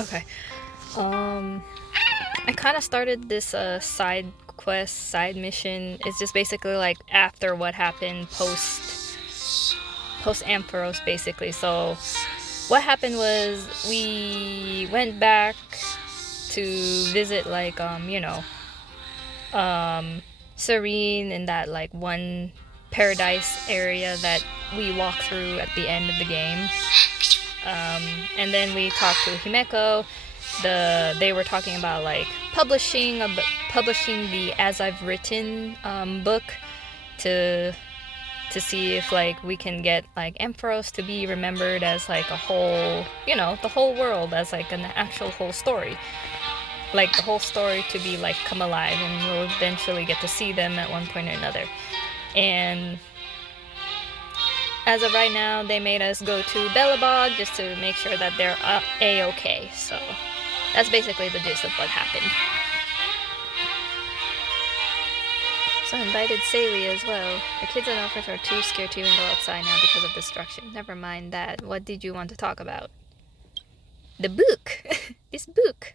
Okay. I kind of started this side quest, side mission. It's just basically like after what happened post Ampherous, basically. So what happened was we went back to visit like Serene in that like one paradise area that we walk through at the end of the game. Um, and then we talked to Himeko. They were talking about like publishing the As I've Written book to see if like we can get like Ampharos to be remembered as like a whole, the whole world as like an actual whole story. Like the whole story to be like come alive, and we'll eventually get to see them at one point or another. And as of right now, they made us go to Belobog just to make sure that they're a-okay. So that's basically the gist of what happened. So I invited Saley as well. The kids in Ampherous are too scared to even go outside now because of destruction. Never mind that. What did you want to talk about? The book. This book.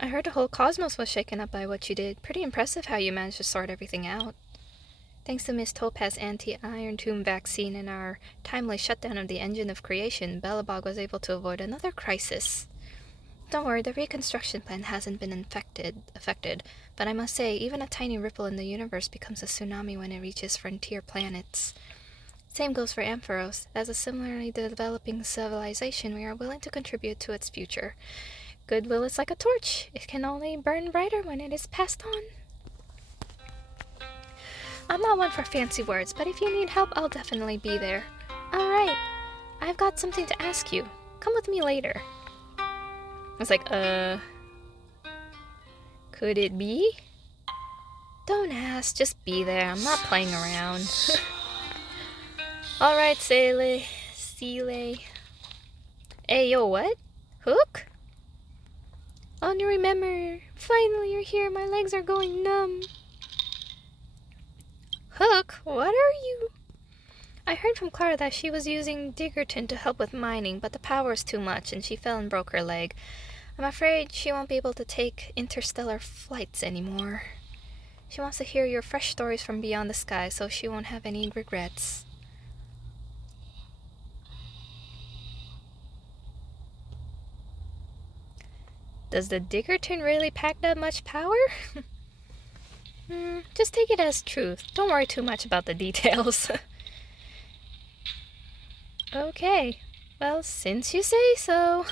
I heard the whole cosmos was shaken up by what you did. Pretty impressive how you managed to sort everything out. Thanks to Miss Topaz's anti-iron tomb vaccine and our timely shutdown of the engine of creation, Belobog was able to avoid another crisis. Don't worry, the reconstruction plan hasn't been affected, but I must say, even a tiny ripple in the universe becomes a tsunami when it reaches frontier planets. Same goes for Ampharos. As a similarly developing civilization, we are willing to contribute to its future. Goodwill is like a torch. It can only burn brighter when it is passed on. I'm not one for fancy words, but if you need help, I'll definitely be there. Alright, I've got something to ask you. Come with me later. I was like, could it be? Don't ask, just be there. I'm not playing around. Alright, Seele. Hey, yo, what? Hook? Oh, you remember. Finally, you're here. My legs are going numb. Hook, what are you? I heard from Clara that she was using Diggerton to help with mining, but the power is too much, and she fell and broke her leg. I'm afraid she won't be able to take interstellar flights anymore. She wants to hear your fresh stories from beyond the sky, so she won't have any regrets. Does the Diggerton really pack that much power? Just take it as truth. Don't worry too much about the details. Okay. Well, since you say so.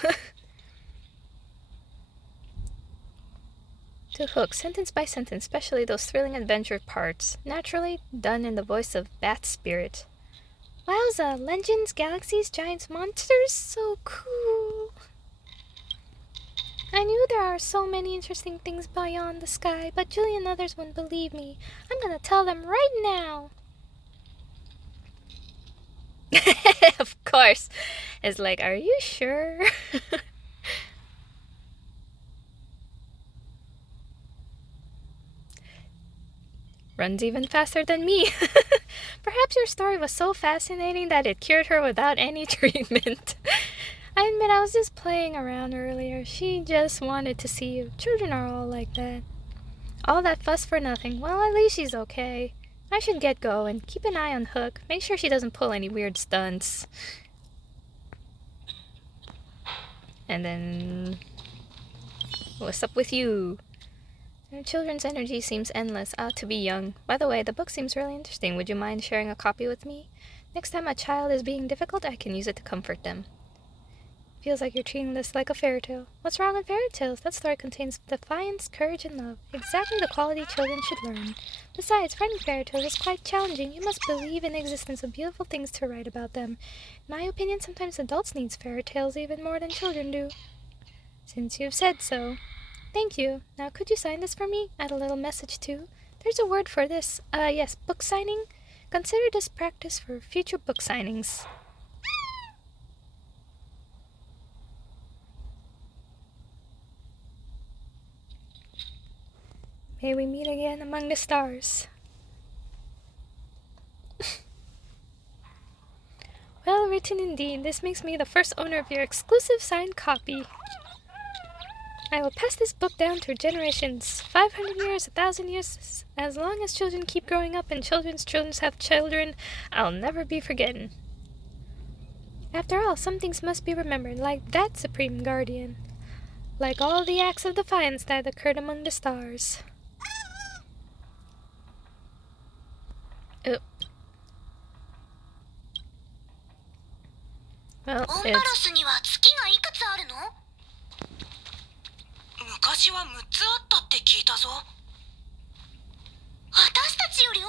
To Hook, sentence by sentence, especially those thrilling adventure parts. Naturally, done in the voice of Bat Spirit. Wowza, legends, galaxies, giants, monsters? So cool. I knew there are so many interesting things beyond the sky, but Julie and others wouldn't believe me. I'm gonna tell them right now. Of course. It's like, are you sure? Runs even faster than me. Perhaps your story was so fascinating that it cured her without any treatment. I admit I was just playing around earlier. She just wanted to see you. Children are all like that. All that fuss for nothing. Well, at least she's okay. I should get going. Keep an eye on Hook. Make sure she doesn't pull any weird stunts. And then... what's up with you? Children's energy seems endless. To be young. By the way, the book seems really interesting. Would you mind sharing a copy with me? Next time a child is being difficult, I can use it to comfort them. Feels like you're treating this like a fairy tale. What's wrong with fairy tales? That story contains defiance, courage, and love. Exactly the quality children should learn. Besides, writing fairy tales is quite challenging. You must believe in the existence of beautiful things to write about them. In my opinion, sometimes adults need fairy tales even more than children do. Since you've said so. Thank you. Now could you sign this for me? Add a little message too. There's a word for this. Yes, book signing. Consider this practice for future book signings. May we meet again among the stars. written indeed. This makes me the first owner of your exclusive signed copy. I will pass this book down through generations. 500 years, 1,000 years. As long as children keep growing up and children's children have children, I'll never be forgotten. After all, some things must be remembered, like that, Supreme Guardian. Like all the acts of defiance that occurred among the stars. Oh. Well, it's... 昔は6つあったって聞いたぞ。私たちより多い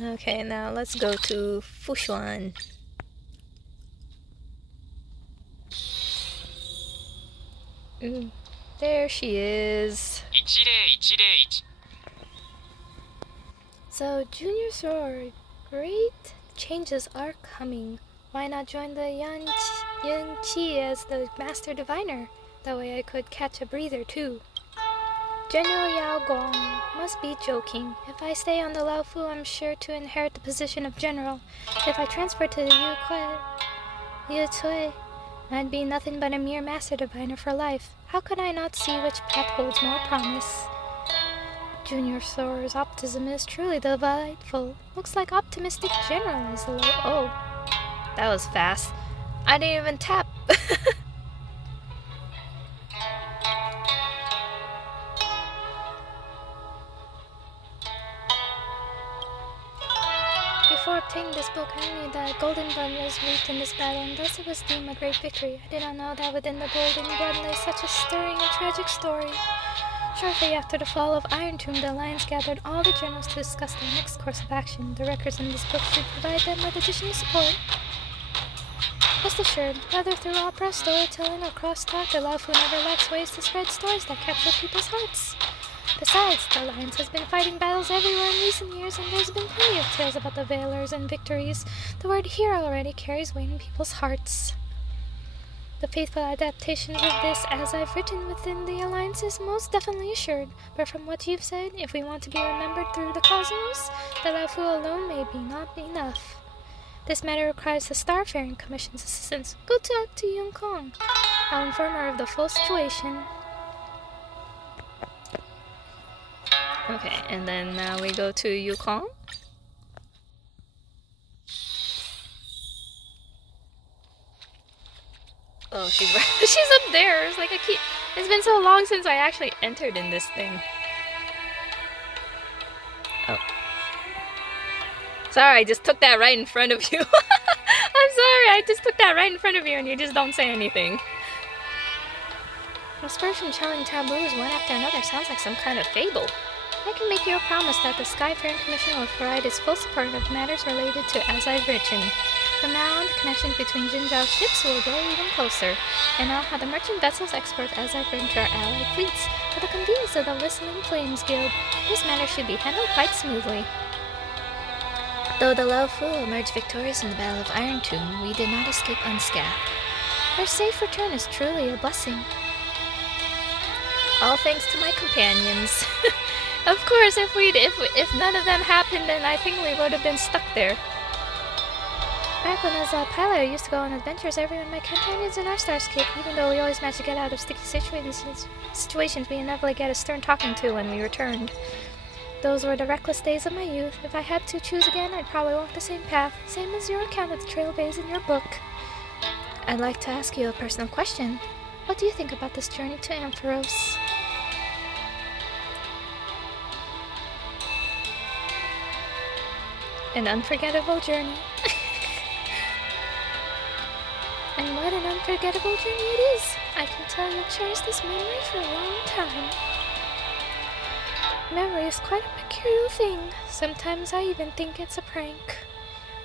ね。 Okay, now let's go to Fushuan. Ooh, there she is. 10101 So, Junior Soror, great changes are coming. Why not join the Yanqi as the Master Diviner? That way I could catch a breather too. General Yao Gong must be joking. If I stay on the Laofu, I'm sure to inherit the position of general. If I transfer to the Yu Cui, I'd be nothing but a mere Master Diviner for life. How could I not see which path holds more promise? Junior Soror's optimism is truly delightful. Looks like optimistic general is the Oh, that was fast. I didn't even tap. Before obtaining this book, I knew that golden blood was reaped in this battle, and thus it was deemed a great victory. I did not know that within the golden blood lay such a stirring and tragic story. Shortly after the fall of Iron Tomb, the Alliance gathered all the generals to discuss their next course of action. The records in this book should provide them with additional support. Rest assured, whether through opera, storytelling, or crosstalk, the Laofu never lacks ways to spread stories that capture people's hearts. Besides, the Alliance has been fighting battles everywhere in recent years, and there's been plenty of tales about the valors and victories. The word hero already carries weight in people's hearts. The faithful adaptation of this, as I've written within the Alliance, is most definitely assured. But from what you've said, if we want to be remembered through the cosmos, the Laofu alone may be not enough. This matter requires the Starfaring Commission's assistance. Go talk to Yun Kong. I'll inform her of the full situation. Okay, and then now we go to Yukong. Oh, she's up there. It's like it's been so long since I actually entered in this thing. Oh. Sorry, I just took that right in front of you. I'm sorry, I just took that right in front of you and you just don't say anything. Inspiration challenging taboos one after another sounds like some kind of fable. I can make you a promise that the Skyfaring Commission will provide its full support of matters related to As I've Written. From now on, the connections between Jinzhao's ships will grow even closer, and I'll have the merchant vessels export As I've Written to our allied fleets, for the convenience of the Whistling Flames Guild. This matter should be handled quite smoothly. Though the Laofu emerged victorious in the Battle of Iron Tomb, we did not escape unscathed. Their safe return is truly a blessing. All thanks to my companions. Of course, if none of them happened, then I think we would have been stuck there. Back when I was a pilot, I used to go on adventures every with my companions in our starscape. Even though we always managed to get out of sticky situations, we inevitably get a stern talking to when we returned. Those were the reckless days of my youth. If I had to choose again, I'd probably walk the same path, same as your account of the trail bays in your book. I'd like to ask you a personal question. What do you think about this journey to Ampherous? An unforgettable journey. And what an unforgettable journey it is! I can tell you'll cherish this memory for a long time. Memory is quite a peculiar thing. Sometimes I even think it's a prank.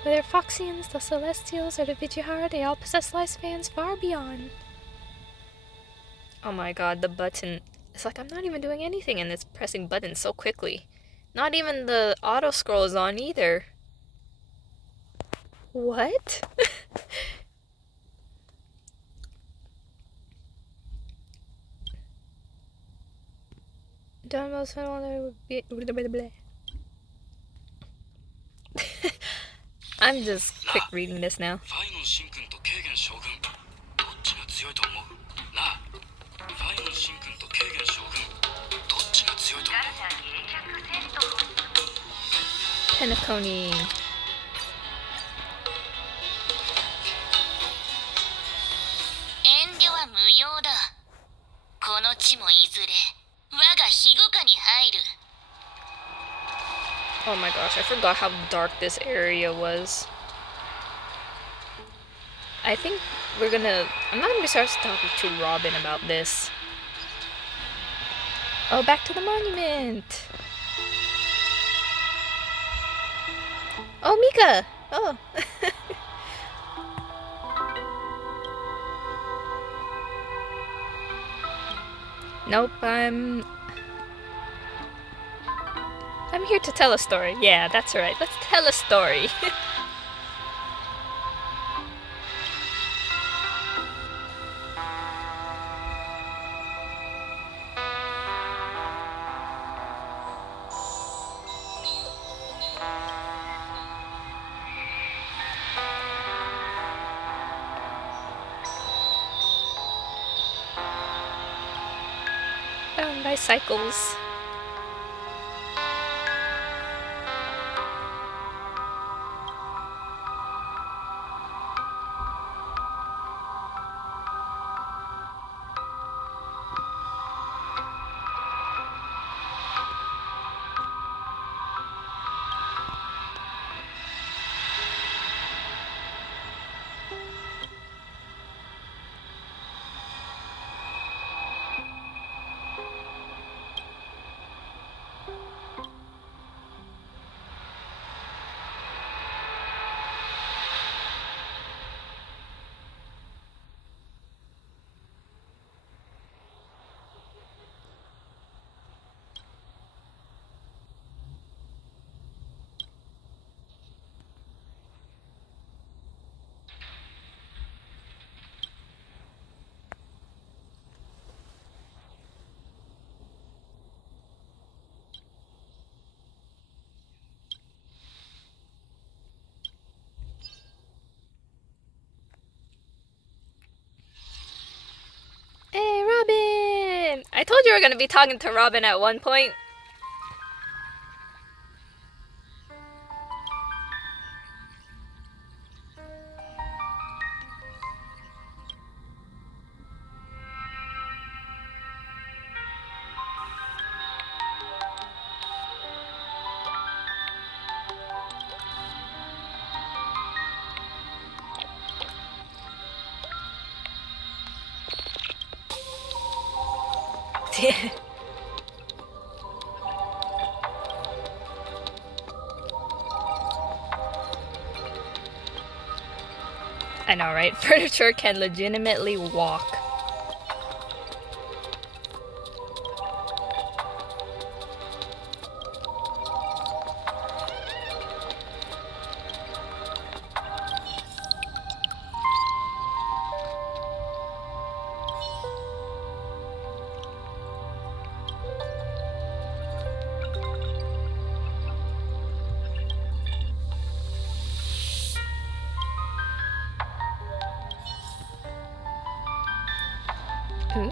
Whether Foxians, the Celestials, or the Vijihara, they all possess lifespans far beyond. Oh my god, the button. It's like I'm not even doing anything and it's pressing buttons so quickly. Not even the auto scroll is on either. What? I'm just quick reading this now. ファイノンシン君とケーゲン将軍どっちが強いと思うなあファイノンシン君とケーゲン将軍どっちが強いと思う Penacony. 遠慮は無用だこの地もいずれ我が庇護下に入る Oh my gosh, I forgot how dark this area was. I think I'm not gonna start talking to Robin about this. Oh, back to the monument. Oh, Mika. Oh. Nope, I'm here to tell a story. Yeah, that's right. Let's tell a story. Bicycles. Hey, Robin! I told you we were gonna be talking to Robin at one point. I know, right? Furniture can legitimately walk. Who?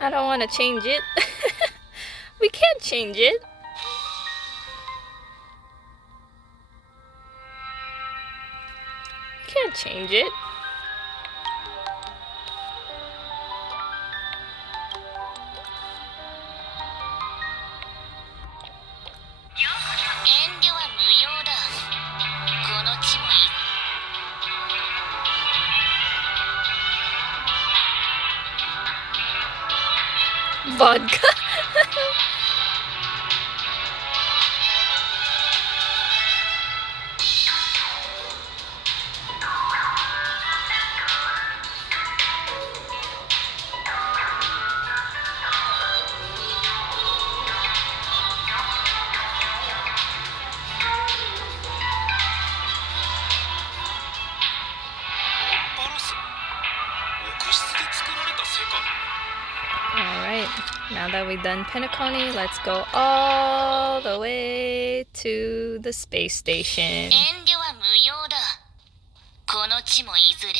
I don't want to change it. We can't change it. We can't change it. Vodka. せか。 Alright, now that we've done Penacony, let's go all the way to the space station. 遠慮は無用だ。この地もいずれ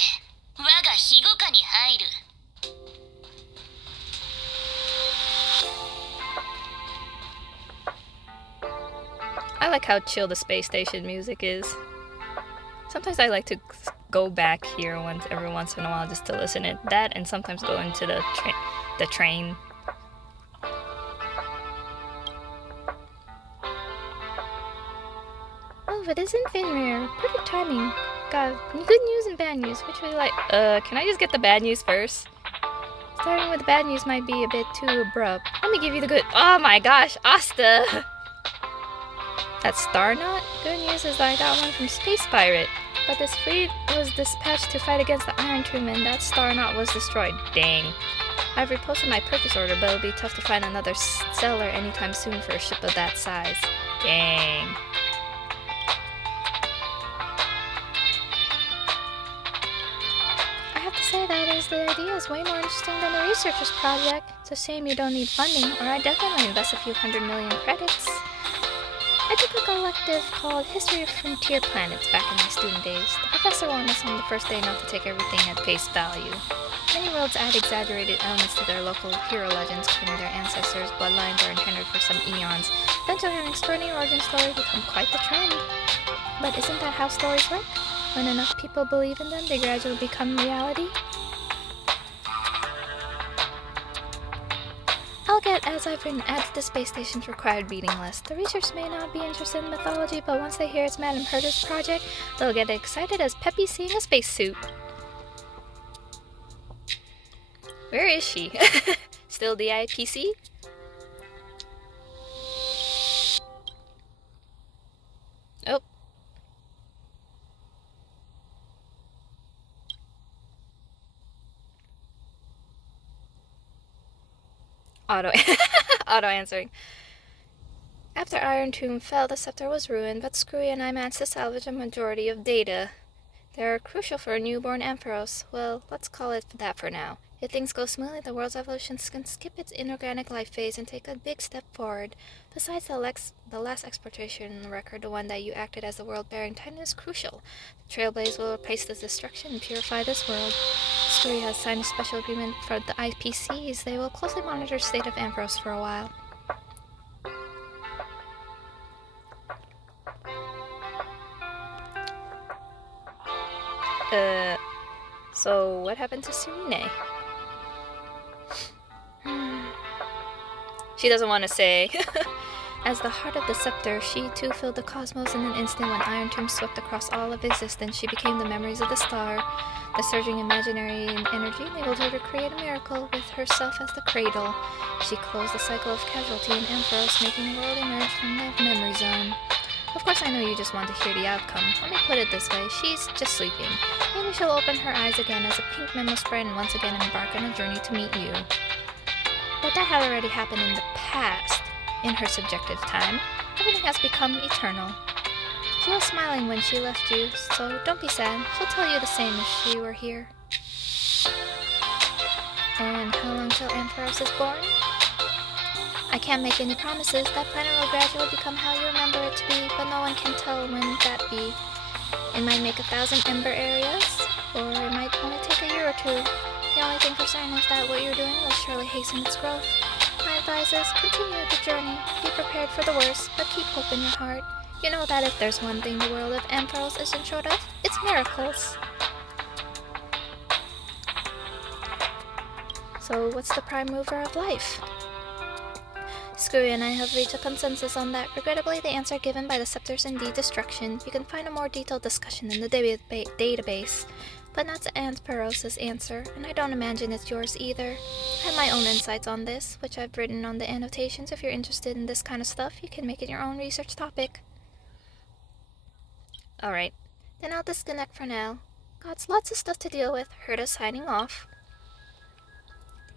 我が庇護下に入る。 I like how chill the space station music is. Sometimes I like to go back here every once in a while just to listen to that, and sometimes go into the train. Oh, it isn't Finrear. Perfect timing. God, good news and bad news. Which would you like? Can I just get the bad news first? Starting with the bad news might be a bit too abrupt. Let me give you the good. Oh my gosh, Asta! That's Star Knot? Good news is that I got one from Space Pirate. But this fleet was dispatched to fight against the Iron Tomb, and that Star Knot was destroyed. Dang. I've reposted my purchase order, but it'll be tough to find another seller anytime soon for a ship of that size. Dang. I have to say that the idea is way more interesting than the researcher's project. It's a shame you don't need funding, or I'd definitely invest a few 100 million credits. I took a collective called History of Frontier Planets back in my student days. The professor warned us on the first day not to take everything at face value. Many worlds add exaggerated elements to their local hero legends, claiming their ancestors' bloodlines are inherited for some eons. Then to have an extraordinary origin story become quite the trend. But isn't that how stories work? When enough people believe in them, they gradually become reality? I'll get, as I've written, add to the space station's required reading list. The researchers may not be interested in mythology, but once they hear it's Madame Herder's project, they'll get excited as Peppy seeing a spacesuit. Where is she? Still the IPC? Oh. Auto answering. After Iron Tomb fell, the scepter was ruined, but Screwy and I managed to salvage a majority of data. They're crucial for a newborn Ampherous. Well, let's call it that for now. If things go smoothly, the world's evolution can skip its inorganic life phase and take a big step forward. Besides, the last exportation record, the one that you acted as the world-bearing titan, is crucial. The Trailblaze will replace this destruction and purify this world. Screwy has signed a special agreement for the IPCs. They will closely monitor the state of Ampherous for a while. So what happened to Serene? She doesn't want to say. As the heart of the scepter, she too filled the cosmos in an instant. When Iron Tomb swept across all of existence, she became the memories of the star. The surging imaginary energy enabled her to create a miracle with herself as the cradle. She closed the cycle of casualty in Ampherous, making the world emerge from the memory zone. Of course, I know you just want to hear the outcome. Let me put it this way, she's just sleeping. Maybe she'll open her eyes again as a pink memo spread and once again embark on a journey to meet you. But that had already happened in the past. In her subjective time, everything has become eternal. She was smiling when she left you, so don't be sad. She'll tell you the same if she were here. And how long till Ampherous is born? I can't make any promises. That planet will gradually become how you remember it to be, but no one can tell when that be. It might make 1,000 ember areas, or it might only take a year or two. The only thing for certain is that what you're doing will surely hasten its growth. My advice is, continue the journey. Be prepared for the worst, but keep hope in your heart. You know that if there's one thing the world of Ampherous isn't short of, it's miracles. So what's the prime mover of life? Screwy and I have reached a consensus on that. Regrettably, the answer given by the scepter is indeed destruction. You can find a more detailed discussion in the database, but not Ampherous' answer, and I don't imagine it's yours either. I have my own insights on this, which I've written on the annotations. If you're interested in this kind of stuff, you can make it your own research topic. Alright, then I'll disconnect for now. Got lots of stuff to deal with. Herda signing off.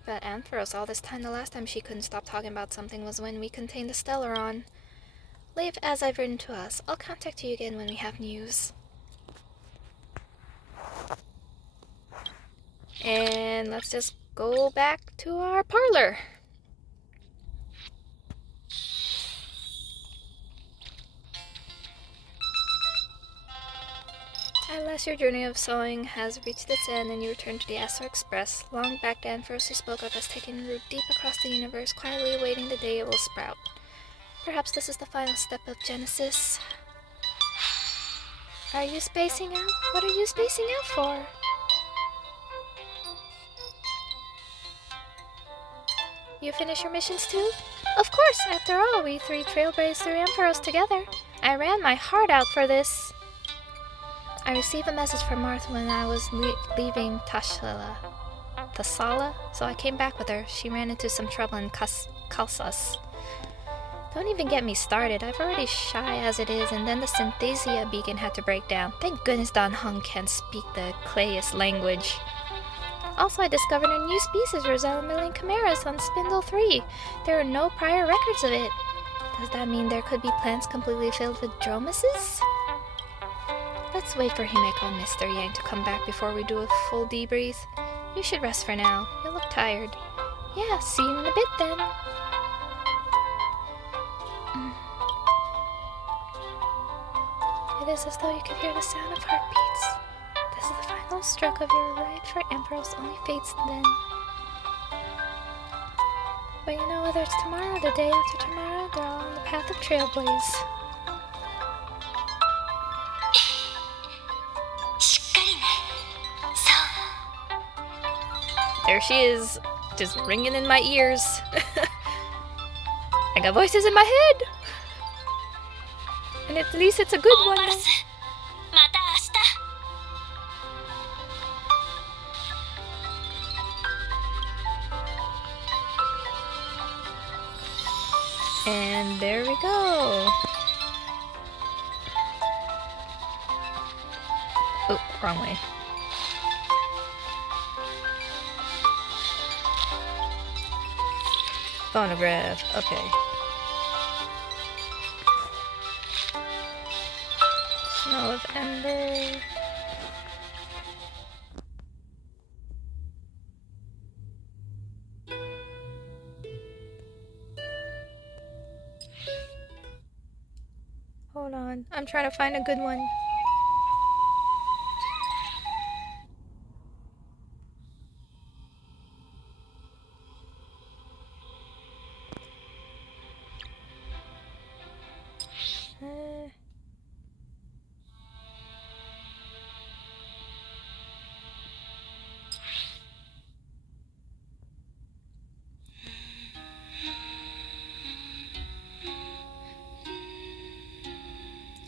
But Ampherous, all this time, the last time she couldn't stop talking about something was when we contained the Stellaron. Leave as I've written to us. I'll contact you again when we have news. And let's just go back to our parlor. At last your journey of sewing has reached its end and you return to the Astral Express. Long back, the Ampherous you spoke of has taken root deep across the universe, quietly awaiting the day it will sprout. Perhaps this is the final step of Genesis. Are you spacing out? What are you spacing out for? You finish your missions too? Of course, after all, we three trailblazed through Ampherous together. I ran my heart out for this. I received a message from Martha when I was leaving Tashala, so I came back with her. She ran into some trouble in Kalsas. Don't even get me started. I've already shy as it is, and then the Synthesia beacon had to break down. Thank goodness Don Hung can't speak the Clayus language. Also, I discovered a new species resembling chimeras on Spindle 3. There are no prior records of it. Does that mean there could be plants completely filled with dromuses? Let's wait for Himeko and Mr. Yang to come back before we do a full debrief. You should rest for now. You look tired. Yeah, see you in a bit then. It is as though you could hear the sound of heartbeats. This is the final stroke of your ride for Ampherous, only fates then. But you know, whether it's tomorrow or the day after tomorrow, they're all on the path of Trailblaze. There she is, just ringing in my ears. I got voices in my head. And at least it's a good one. And there we go. Oh, wrong way. Phonograph, okay. Smell of ember. Hold on, I'm trying to find a good one.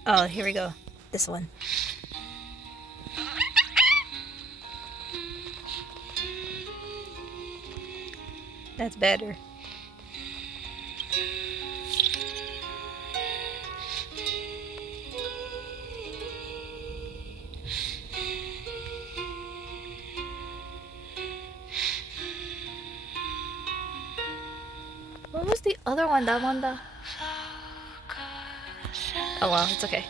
Oh, here we go. This one. That's better. What was the other one? That one, oh well, it's okay.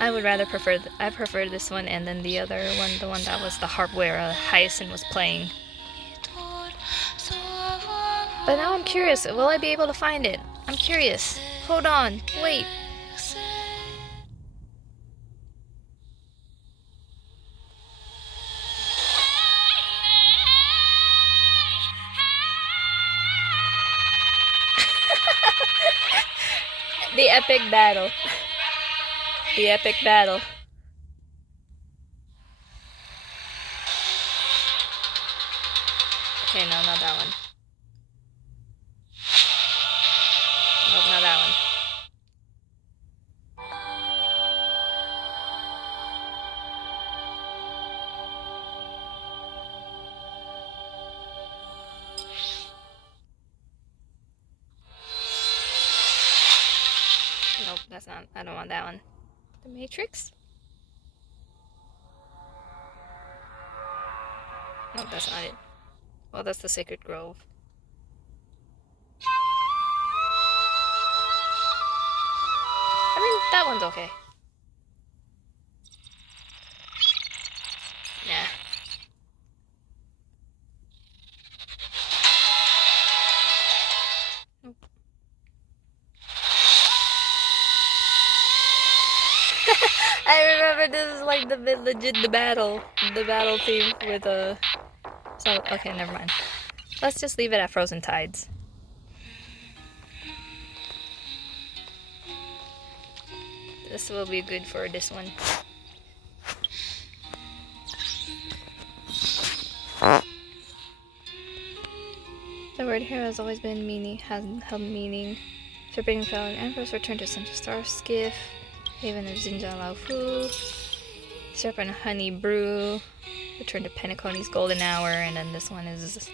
I would rather prefer I prefer this one and then the other one, the one that was the harp where Hyacinth was playing. But now I'm curious, will I be able to find it? I'm curious. Hold on, wait. The epic battle. The epic battle. Okay, no, not that one. Nope, not that one. Nope, that's not. I don't want that one. The Matrix? Nope, that's not it. Well, that's the Sacred Grove. I mean, that one's okay. Nah. I remember this is like the battle theme with So okay, never mind. Let's just leave it at Frozen Tides. This will be good for this one. The word here has always been meaning, has held meaning. Shipping fell and Ampherous returned to Central Star Skiff. Haven of Zinja Lao Fu. Syrup and Honey Brew. Return to Penacony's Golden Hour. And then this one is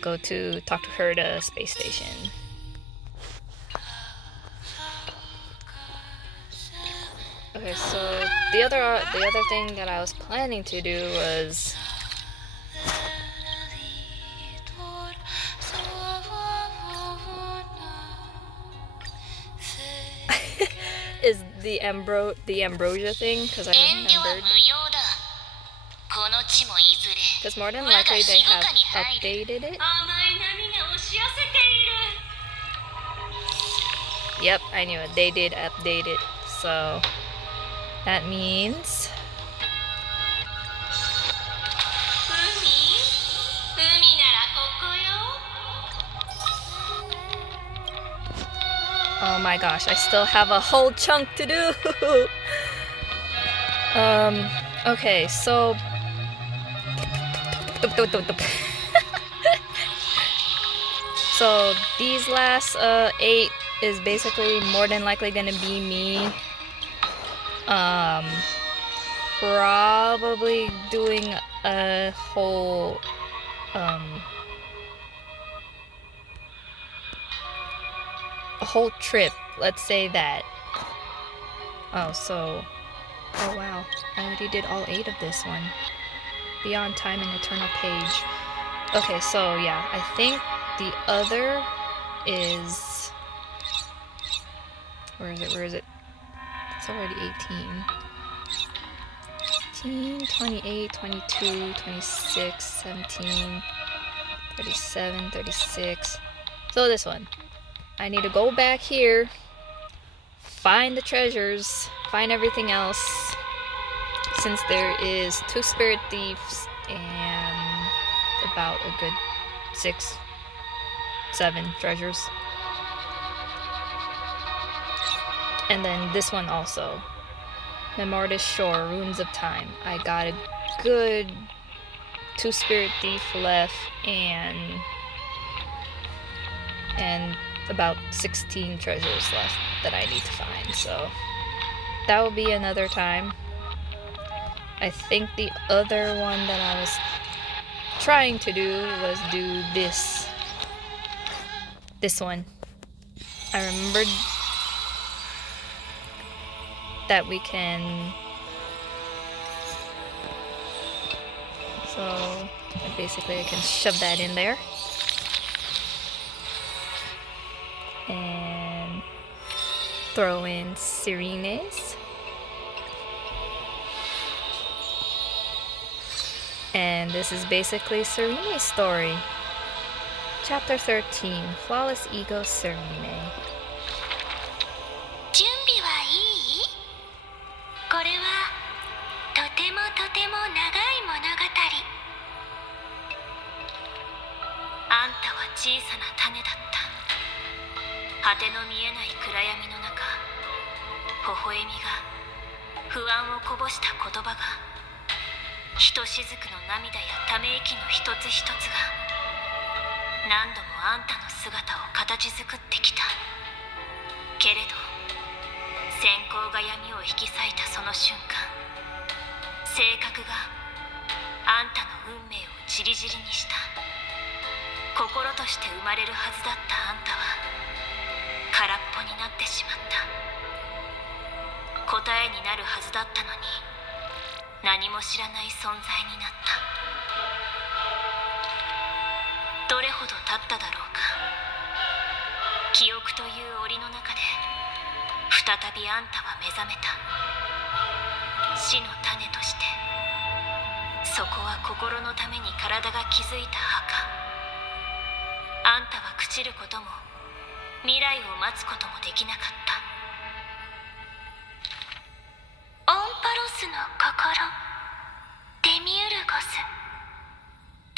go to talk to her to space station. Okay, so the other thing that I was planning to do was is the ambrosia thing, because I remembered. Because more than likely they have updated it. Yep, I knew it. They did update it. So that means oh my gosh, I still have a whole chunk to do. Okay, so so these last 8 is basically more than likely gonna be me probably doing a whole trip, let's say that. Oh wow, I already did all 8 of this one. Beyond Time and Eternal Page. Okay, so yeah, I think the other is... Where is it? It's already 18, 28, 22, 26, 17, 37, 36. So this one. I need to go back here, find the treasures, find everything else, since there is 2 spirit thieves and about a good 6, 7 treasures. And then this one also. Memortis Shore, Runes of Time. I got a good 2 spirit thief left and about 16 treasures left that I need to find. So that will be another time. I think the other one that I was trying to do was do this one. I remembered that we can, so basically I can shove that in there and throw in Serenes. And this is basically Serene's story. Chapter 13, Flawless Ego Serene. 準備はいい？これはとてもとても長い物語。あんたは小さな種だった。果ての見えない暗闇の中、微笑みが、不安をこぼした言葉が、ひとしずくの涙やため息の一つ一つが、何度もあんたの姿を形作ってきた。けれど閃光が闇を引き裂いたその瞬間、性格があんたの運命をちりぢりにした。心として生まれるはずだったあんたは空っぽになってしまった。答えになるはずだったのに、何も知らない存在になった。どれほど経っただろうか。記憶という檻の中で再びあんたは目覚めた。死の種として、そこは心のために体が築いた墓。あんたは朽ちることも未来を待つこともできなかった。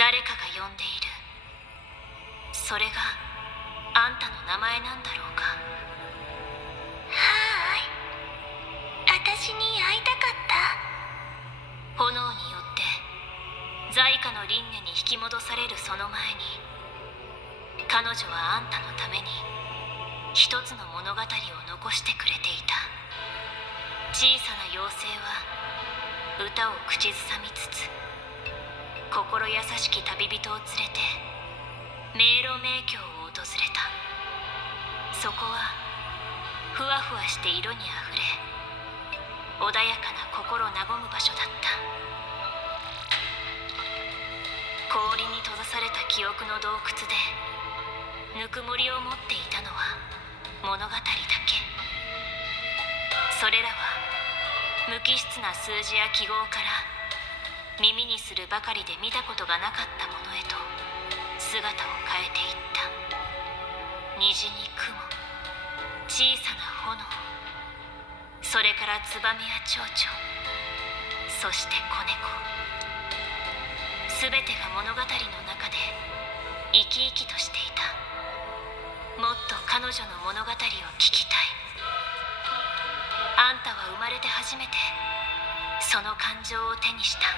誰かが呼んでいる。それがあんたの名前なんだろうか。はーい、私に会いたかった。炎によって在家の輪廻に引き戻されるその前に、彼女はあんたのために一つの物語を残してくれていた。小さな妖精は歌を口ずさみつつ、心優しき旅人を連れて迷路迷宮を訪れた。そこはふわふわして色にあふれ、穏やかな心和む場所だった。氷に閉ざされた記憶の洞窟でぬくもりを持っていたのは物語だけ。それらは無機質な数字や記号から耳にするばかりで見たことがなかったものへと姿を変えていった。虹に雲、小さな炎、それからツバメや蝶々、そして子猫。全てが物語の中で生き生きとしていた。もっと彼女の物語を聞きたい。あんたは生まれて初めてその感情を手にした。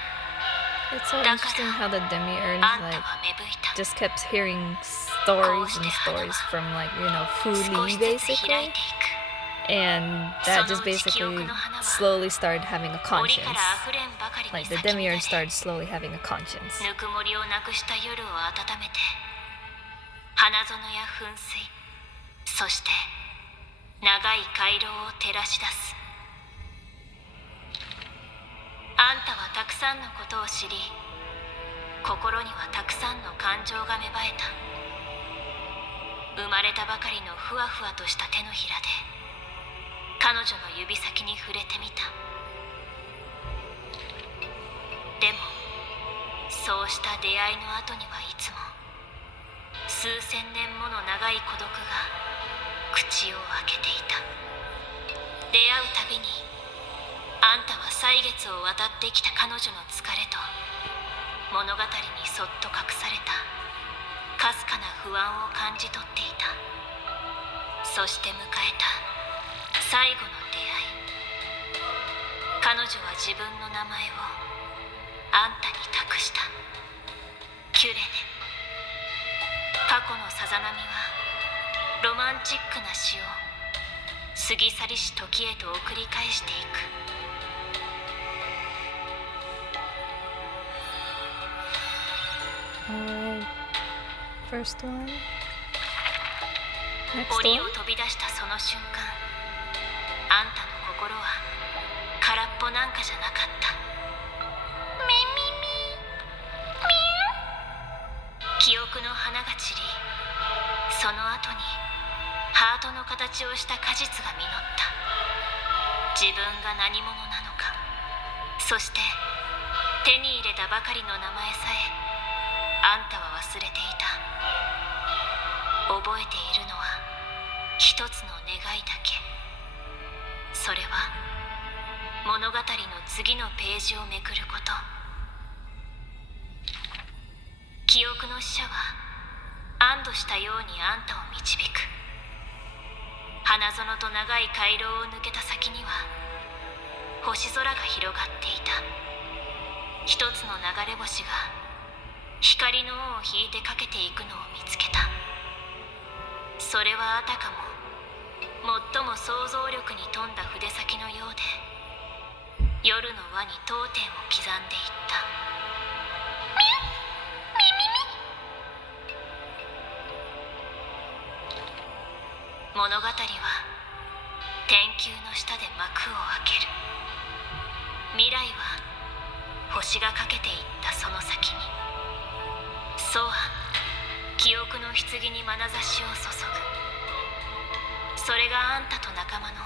It's so だか interesting ら how the demiurge あんた like は芽吹いた。 just kept hearing stories and stories from like, you know, 少 Fu し Li ずつ開い basically, ていく。 and that just basically slowly started having a 檻 conscience. から溢れんばかりに Like the 咲き乱れ、 demiurge started slowly having a conscience. ぬくもりをなくした夜を温めて、花園や噴水、そして長い回廊を照らし出す。あんたはたくさんのことを知り、心にはたくさんの感情が芽生えた。生まれたばかりのふわふわとした手のひらで彼女の指先に触れてみた。でもそうした出会いの後にはいつも数千年もの長い孤独が口を開けていた。出会うたびにあんたは歳月を渡ってきた彼女の疲れと物語にそっと隠されたかすかな不安を感じ取っていた。そして迎えた最後の出会い。彼女は自分の名前をあんたに託した。キュレネ。過去のさざ波はロマンチックな詩を過ぎ去りし時へと送り返していく。Alright, first one. Next 檻 one. を飛び出したその瞬間、あんたの心は空っぽなんかじゃなかった。めみみ、記憶の花が散り、その後にハートの形をした果実が実った。自分が何者なのか、そして手に入れたばかりの名前さえあんたは忘れていた。覚えているのは一つの願いだけ。それは物語の次のページをめくること。記憶の使者は安堵したようにあんたを導く。花園と長い回廊を抜けた先には星空が広がっていた。一つの流れ星が光の尾を引いてかけていくのを見つけた。それはあたかも最も想像力に富んだ筆先のようで、夜の輪に当点を刻んでいった。物語は天球の下で幕を開ける。未来は星がかけていったその先に、そうは記憶の棺に眼差しを注ぐ。それがあんたと仲間の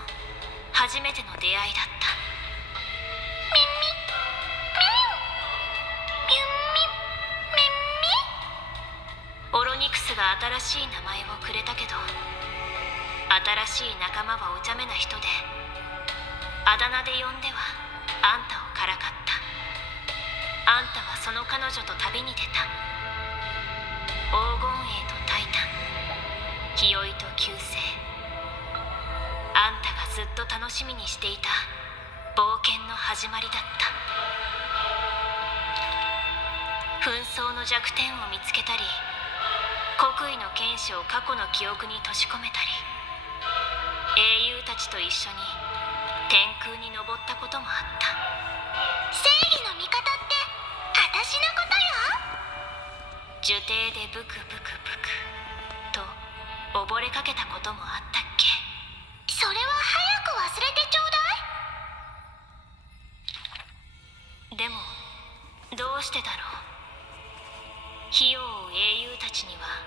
初めての出会いだった。オロニクスが新しい名前をくれたけど、新しい仲間はお茶目な人で、あだ名で呼んではあんたをからかった。あんたはその彼女と旅に出た。級生。あんたがずっと楽しみにしていた冒険の始まりだった。紛争の弱点を見つけたり、国威の剣士を過去の記憶に閉じ込めたり、英雄たちと一緒に天空に登ったこともあった。正義の味方って私のことよ。樹底でブクブクブクと溺れかけたこともあったっけ。それは早く忘れてちょうだい。でもどうしてだろう。費用を英雄たちには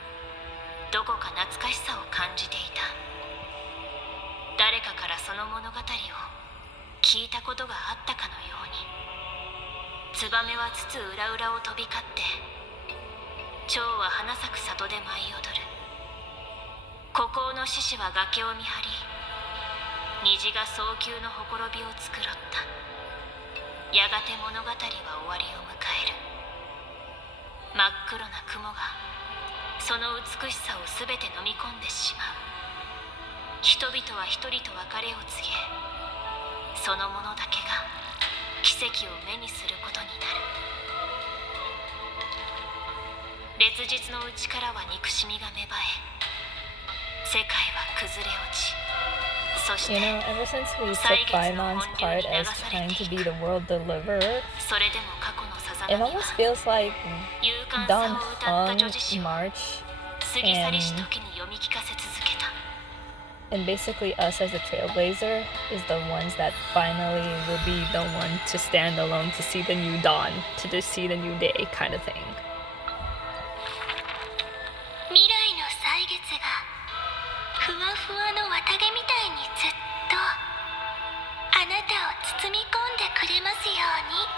どこか懐かしさを感じていた。誰かからその物語を聞いたことがあったかのように。ツバメは津々浦々を飛び交って、蝶は花咲く里で舞い踊る。孤高の獅子は崖を見張り、虹が早急のほころびを繕った。やがて物語は終わりを迎える。真っ黒な雲がその美しさを全て飲み込んでしまう。人々は一人と別れを告げ、そのものだけが奇跡を目にすることになる。烈日の内からは憎しみが芽生え、世界は崩れ落ち、そして You know, ever since we took Baimon's part as trying to be the world deliverer, それでも過去のさざ it 波は almost feels like 勇敢 Don さを歌った女子誌 Hung を March 過ぎ去りし時に読み聞かせ続けた。 and basically us as a trailblazer is the ones that finally will be the one to stand alone to see the new dawn, to just see the new day kind of thing. 未来の歳月がふわふわの綿毛みたいにずっとあなたを包み込んでくれますように。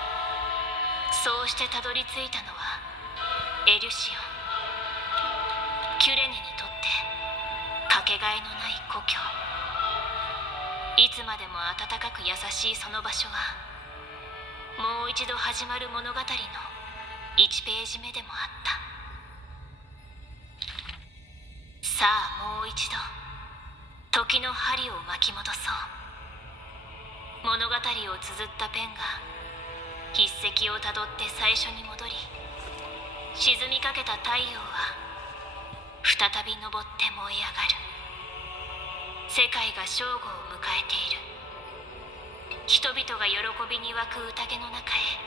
そうしてたどり着いたのはエリュシオン。キュレネにとってかけがえのない故郷。いつまでも温かく優しいその場所は、もう一度始まる物語の1ページ目でもあった。さあもう一度時の針を巻き戻そう。物語を綴ったペンが筆跡をたどって最初に戻り、沈みかけた太陽は再び昇って燃え上がる。世界が正午を迎えている。人々が喜びに沸く宴の中へ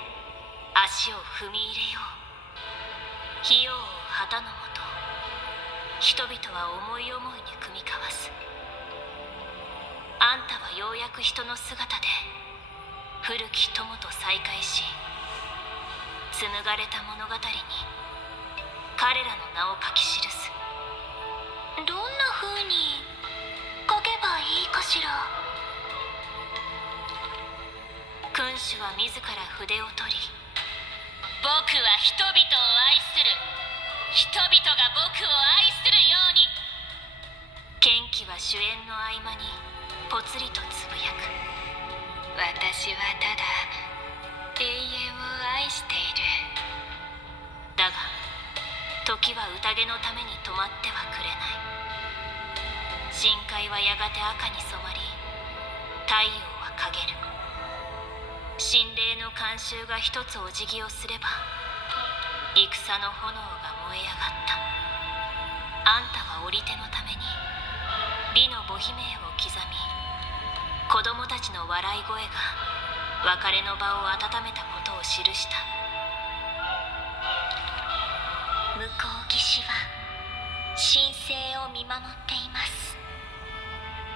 足を踏み入れよう。費用を旗のもと、人々は思い思いに組み交わす。あんたはようやく人の姿で古き友と再会し、紡がれた物語に彼らの名を書き記す。どんな風に書けばいいかしら。君主は自ら筆を取り、僕は人々を愛する。人々が僕を愛するように。剣気は主演の合間にぽつりとつぶやく。私はただ永遠を愛している。だが時は宴のために止まってはくれない。深海はやがて赤に染まり、太陽は陰る。神霊の慣習が一つお辞儀をすれば、戦の炎が燃え上がった。あんたは織手のために美の母姫を刻み、子供たちの笑い声が別れの場を温めたことを記した。向こう岸は神聖を見守っています。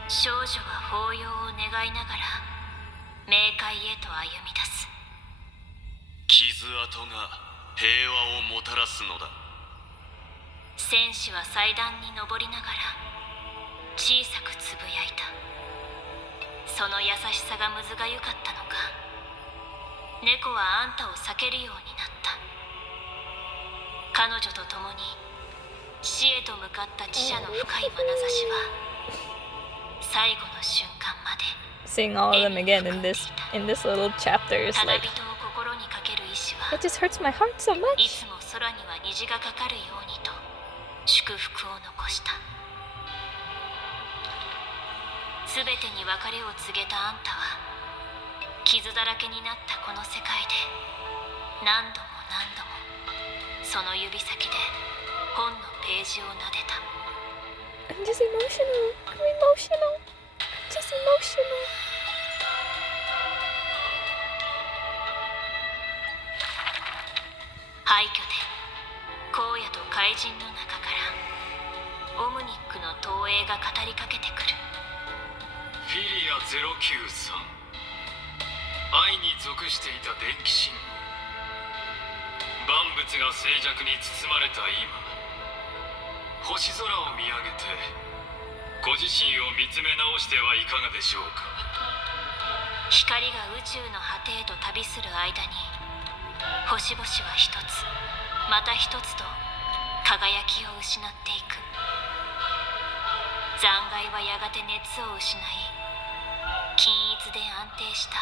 少女は抱擁を願いながら冥界へと歩み出す。傷跡が平和をもたらすのだ。戦士は祭壇に登りながら小さくつぶやいた。その優しさがむずがゆかったのか、猫はあんたを避けるようになった。彼女と共に死へと向かった知者の深い眼差しは最後の瞬間まで。 Seeing all of them again in this little chapter is ただ like 人を心にかける意志は it just hurts my heart so い much. つも空には虹がかかるようにと祝福を残した。全てに別れを告げたあんたは傷だらけになったこの世界で何度も何度もその指先で本のページを撫でた。 I'm just emotional. I'm emotional. I'm just emotional. 廃墟で荒野と怪人の中からオムニックの投影が語りかけてくる。フィリア093、愛に属していた電気信号。万物が静寂に包まれた今、星空を見上げてご自身を見つめ直してはいかがでしょうか。光が宇宙の果てへと旅する間に星々は一つまた一つと輝きを失っていく。残骸はやがて熱を失い、均一で安定した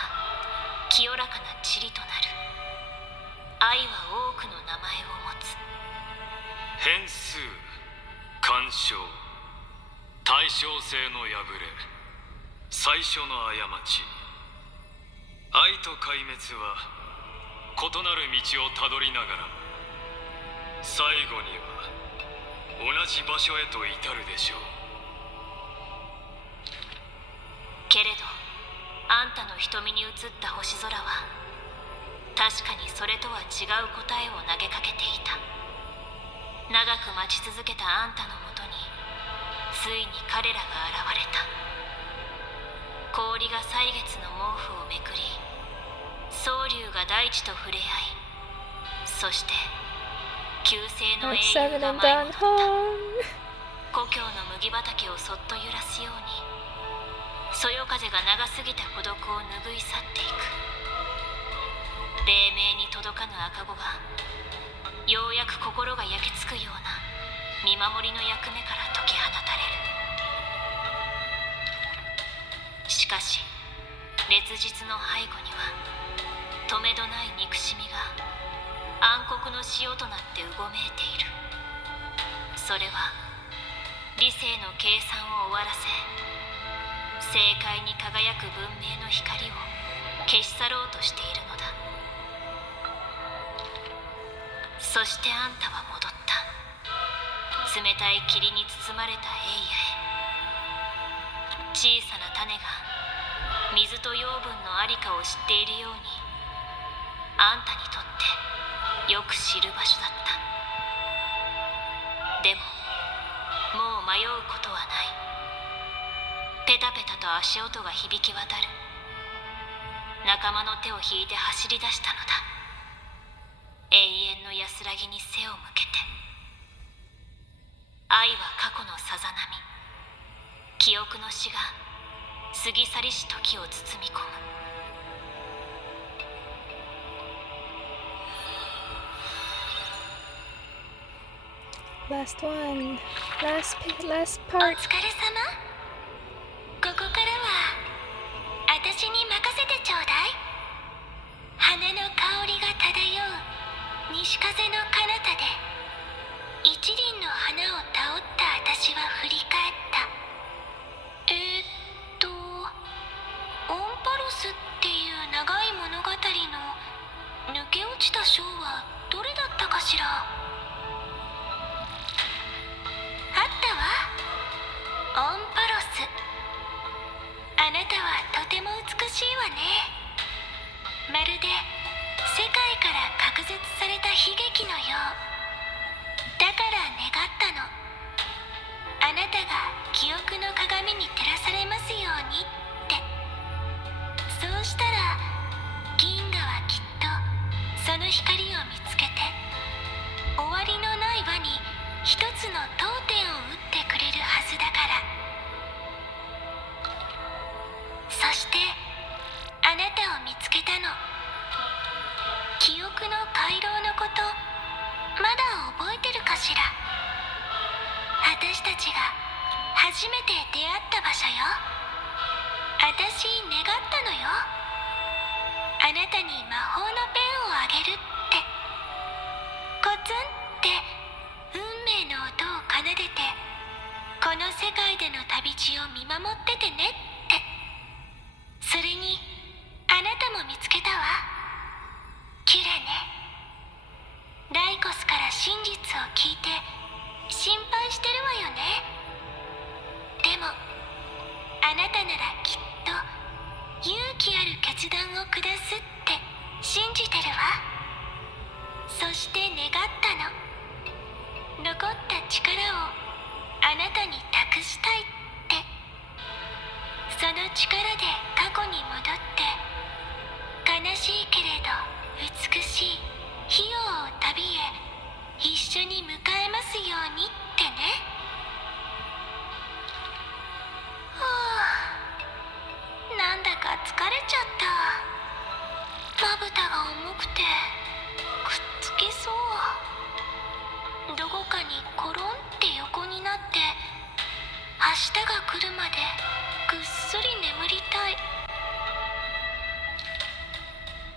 清らかな塵となる。愛は多くの名前を持つ。変数、干渉、対称性の破れ、最初の過ち。愛と壊滅は異なる道をたどりながらも最後には同じ場所へと至るでしょう。けれどあんたの瞳に映った星空は確かにそれとは違う答えを投げかけていた。長く待ち続けたあんたのもとについに彼らが現れた。氷が歳月の毛布をめくり、蒼竜が大地と触れ合い、そして旧姓の英 That's 雄 seven が and 舞い done 戻った。 home. 故郷の麦畑をそっと揺らすように、そよ風が長すぎた孤独を拭い去っていく。黎明に届かぬ赤子がようやく心が焼けつくような見守りの役目から解き放たれる。しかし烈日の背後にはとめどない憎しみが暗黒の潮となってうごめいている。それは理性の計算を終わらせ、正解に輝く文明の光を消し去ろうとしているのだ。そしてあんたは戻った。冷たい霧に包まれたエイヤへ。小さな種が水と養分のありかを知っているように、あんたにとってよく知る場所だった。でももう迷うことはない。ペタペタと足音が響き渡る。仲間の手を引いて走り出したのだ。永遠の安らぎに背を向けて。愛は過去のさざ波、記憶の死が過ぎ去りし時を包み込む。Last one. Last お part. 疲れ様。ここからは私に任せてちょうだい。花の香りが漂う西風の彼方で一輪の花をたおった私は振り返った。オンパロスっていう長い物語の抜け落ちた章はどれだったかしら。あったわ、オンパロス。あなたはとても美しいわね。まるで世界から隔絶された悲劇のよう。だから願ったの。あなたが記憶の鏡に照らされますようにって。そうしたら銀河はきっとその光を見つけて、終わりのない輪に一つの当点を打ってくれるはずだから。そしてあなたを見つけたの。記憶の回廊のこと、まだ覚えてるかしら。私たちが初めて出会った場所よ。私願ったのよ。あなたに魔法のペンをあげるって。コツンって運命の音を奏でて、この世界での旅路を見守っててねって。スを聞いて心配してるわよね。でもあなたならきっと勇気ある決断を下すって信じてるわ。そして願ったの。残った力をあなたに託したいって。その力で過去に戻って悲しいけれど美しい費用を旅へ一緒に迎えますようにってね。なんだか疲れちゃった。まぶたが重くてくっつきそう。どこかにコロンって横になって明日が来るまでぐっすり眠りたい。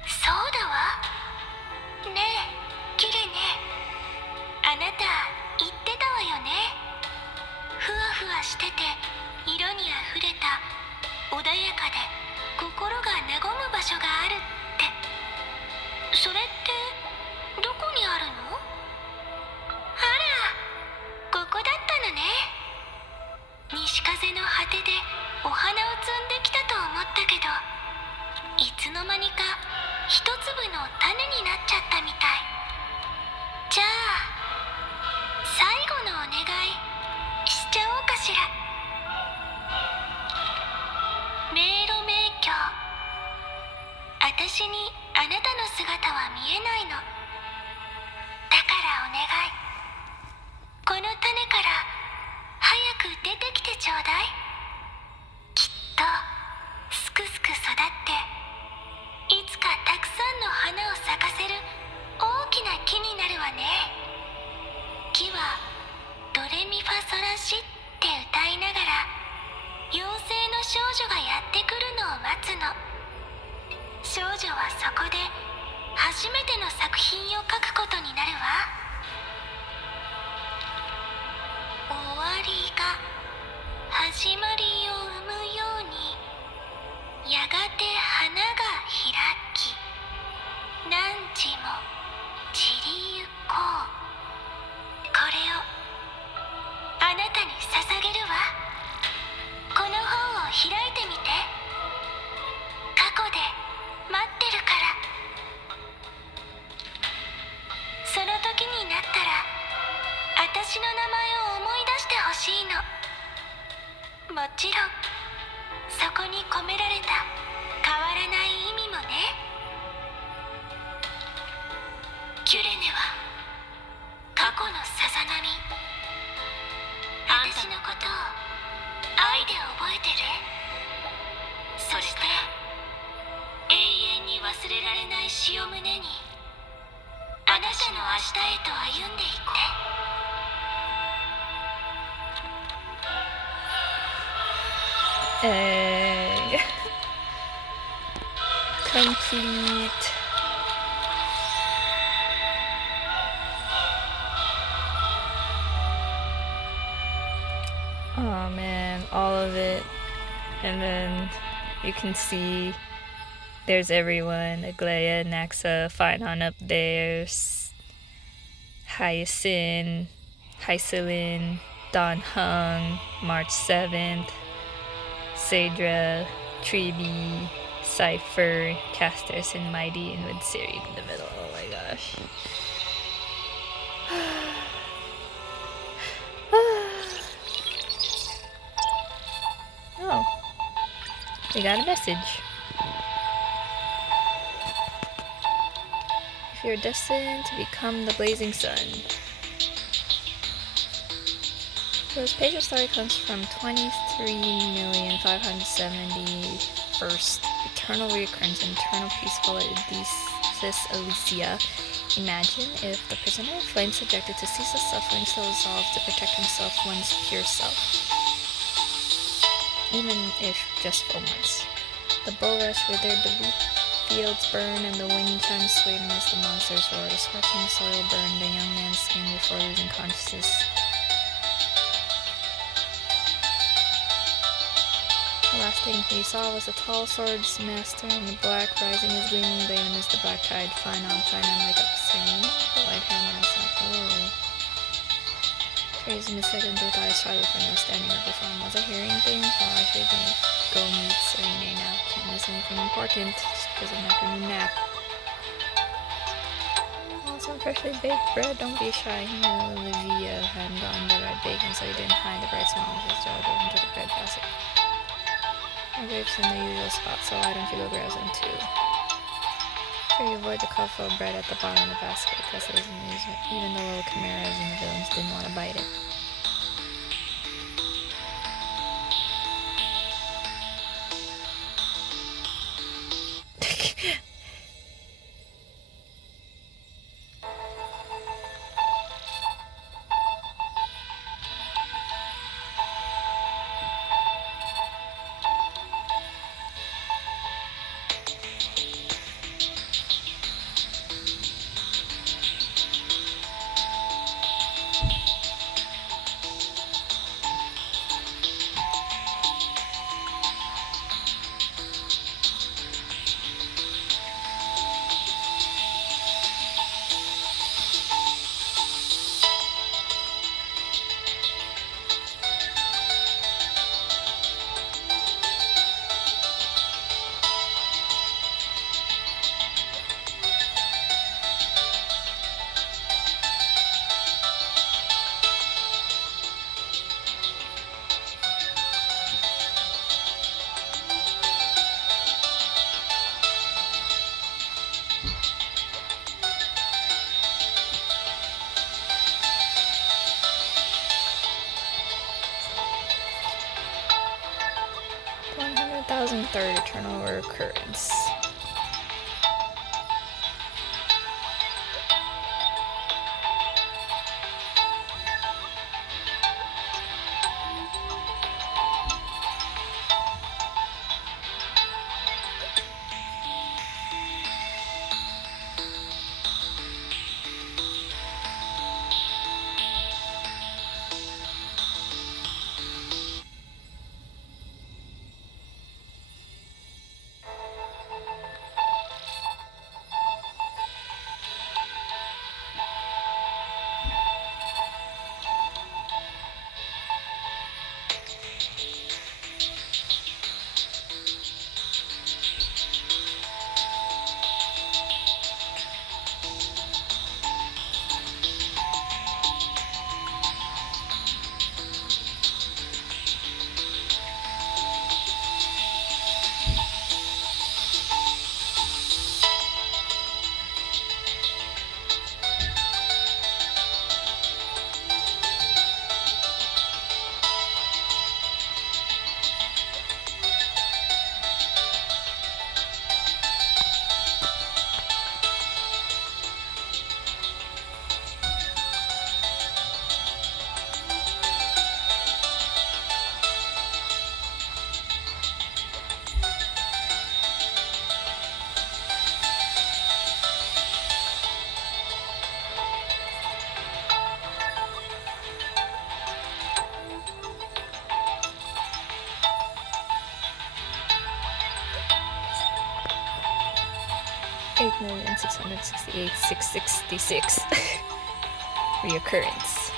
そうだわ。ねえキレね、あなた言ってたわよね。ふわふわしてて色にあふれた穏やかで心が和む場所があるって。それってどこにあるの？あら、ここだったのね。西風の果てでお花を摘んできたと思ったけど、いつの間にか一粒の種になっちゃったみたい。じゃあ最後のお願いしちゃおうかしら。迷路迷宮、私にあなたの姿は見えないの。だからお願い、この種から早く出てきてちょうだい。きっとすくすく育っていつかたくさんの花を咲かせる大きな木になるわね。木はドレミファソラシって歌いながら妖精の少女がやってくるのを待つの。少女はそこで初めての作品を書くことになるわ。終わりが始まりを生むようにやがて花が開き、何時も散りゆこう。これをあなたに捧げるわ。この本を開いてみて。過去で待ってるから。その時になったら私の名前を思い出してほしいの。もちろんそこに込められた変わらない意味もね。キュレネは過去のさざ波。私のことを愛で覚えてる？そして永遠に忘れられない詩を胸にあなたの明日へと歩んでいって。Complete. Oh man, all of it. And then you can see there's everyone. Aglaia, Naxa, Phynon up there, Hyacinth, Hycelin, Don Hung, March 7th, Sadra, Treeby, Cypher, Casters, and Mighty, and with Siri in the middle. Oh my gosh. Oh, we got a message. If you're destined to become the blazing sun. So this page of story comes from 23,571st Eternal Reoccurrence and Eternal Peaceful Odysseus Elysia. Imagine if the prisoner of flame subjected to ceaseless suffering still resolved to protect himself one's pure self. Even if just for once. The bulrush withered, the wheat fields burned, and the wind chimes swayed amidst the monsters roared. A scorching soil burned the young man's skin before losing consciousness. The last thing he saw was a tall sword's master in the black, rising his gleaming blade amidst the black tide. Phynon, wake up, Serene. The white hand answered, oh. Raised mistaken to thought his childhood friend was standing over the phone. Was I hearing things? Well, I should go meet Serene now. Can't miss anything important just because of an afternoon nap. Want some freshly baked bread? Don't be shy. He knew Olivia hadn't gotten better at baking, so he didn't hide the bright smile of his jaw over into the bread basket. My grapes in the usual spot, so why don't you go grab some too? Sure you avoid the cup of bread at the bottom of the basket. That's the reason even the little chimeras and the villains didn't want to bite it. Third eternal recurrence. $8,668,666 reoccurrence.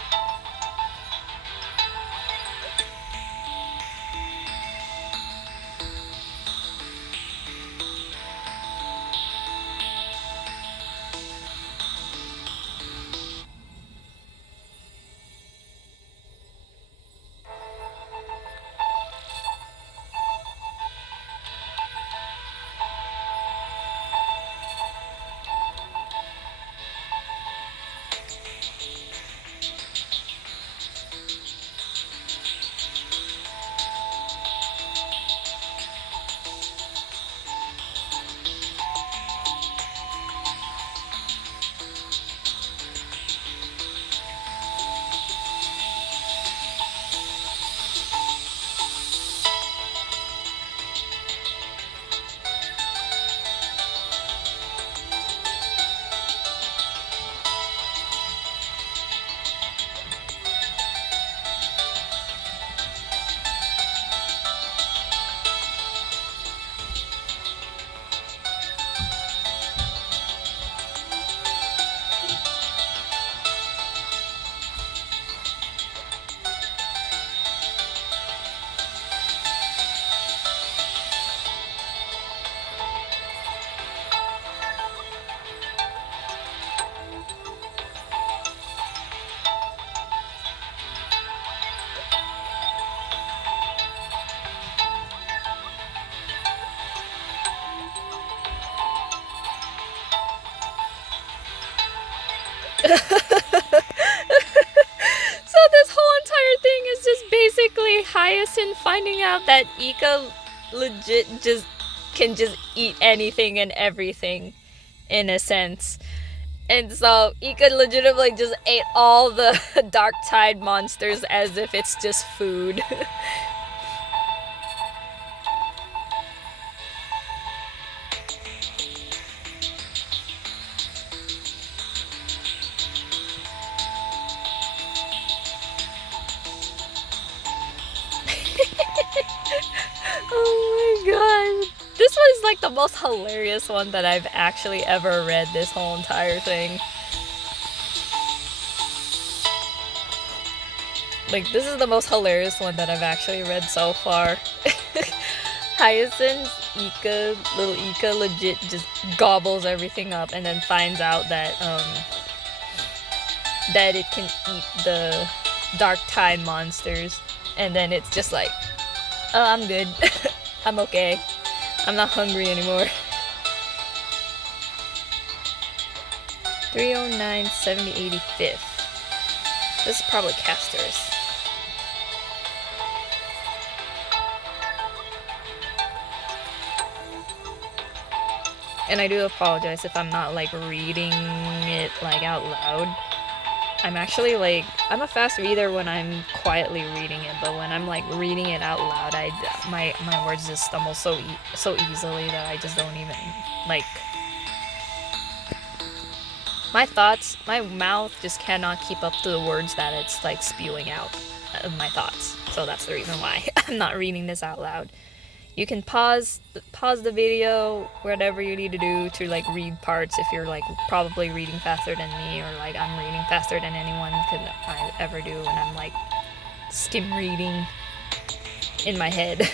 Hyacinth finding out that Ika legit can just eat anything and everything, in a sense. And so Ika legitimately just ate all the Dark Tide monsters as if it's just food. Oh my god. This one is like the most hilarious one that I've actually ever read this whole entire thing. Like, this is the most hilarious one that I've actually read so far. Hyacinth, little Ika legit just gobbles everything up and then finds out that that it can eat the Dark Tide monsters. And then it's just like, oh, I'm good. I'm okay. I'm not hungry anymore. 309, 70, 85th. This is probably Casters. And I do apologize if I'm not like reading it like out loud. I'm actually like, I'm a fast reader when I'm quietly reading it, but when I'm like reading it out loud, my words just stumble so easily that I just don't even like. My thoughts, my mouth just cannot keep up to the words that it's like spewing out of my thoughts. So that's the reason why I'm not reading this out loud. You can pause the video, whatever you need to do to like read parts if you're like probably reading faster than me, or like I'm reading faster than anyone could I ever do when I'm like skim reading in my head.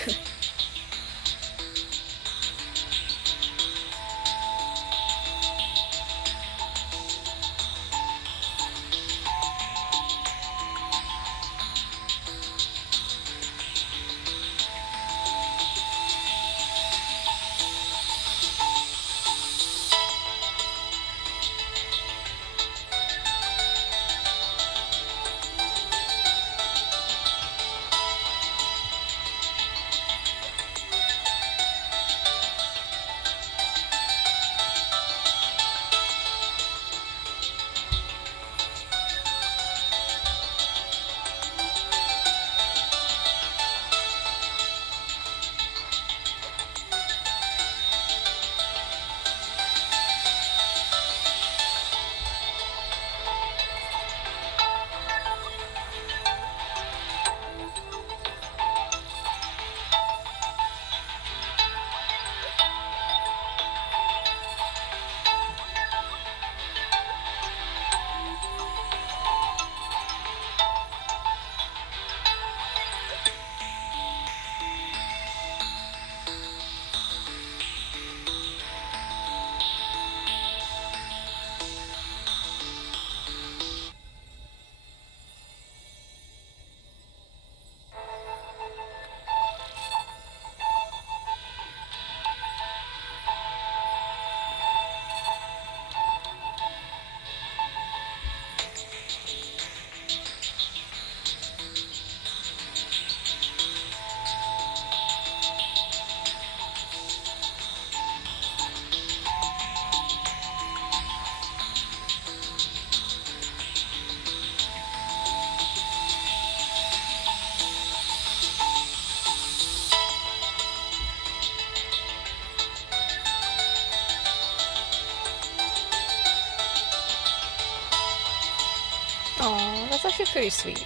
Aw, that's actually pretty sweet.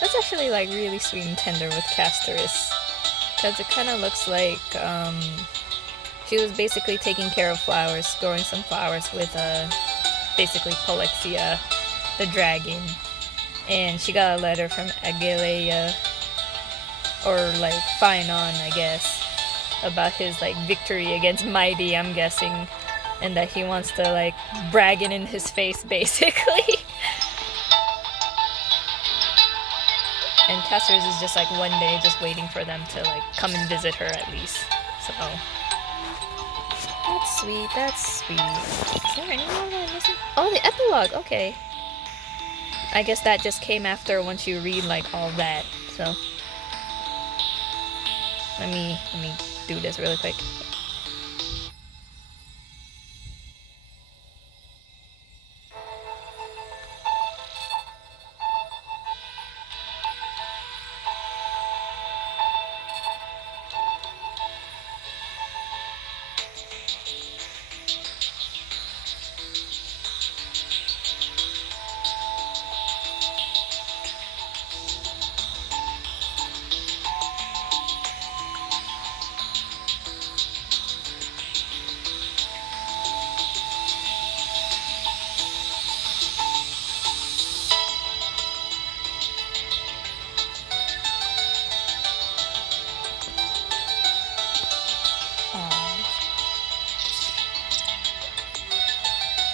That's actually like really sweet and tender with Casterus. Because it kind of looks like she was basically taking care of flowers, growing some flowers with basically Polexia, the dragon. And she got a letter from Agelea, or like Phynon, I guess, about his like victory against Mighty, I'm guessing. And that he wants to like brag it in his face, basically. And Casterus is just like one day just waiting for them to like come and visit her at least. So that's sweet, that's sweet. Is there any more that I'm missing? Oh, the epilogue, okay. I guess that just came after once you read like all that, so Let me do this really quick.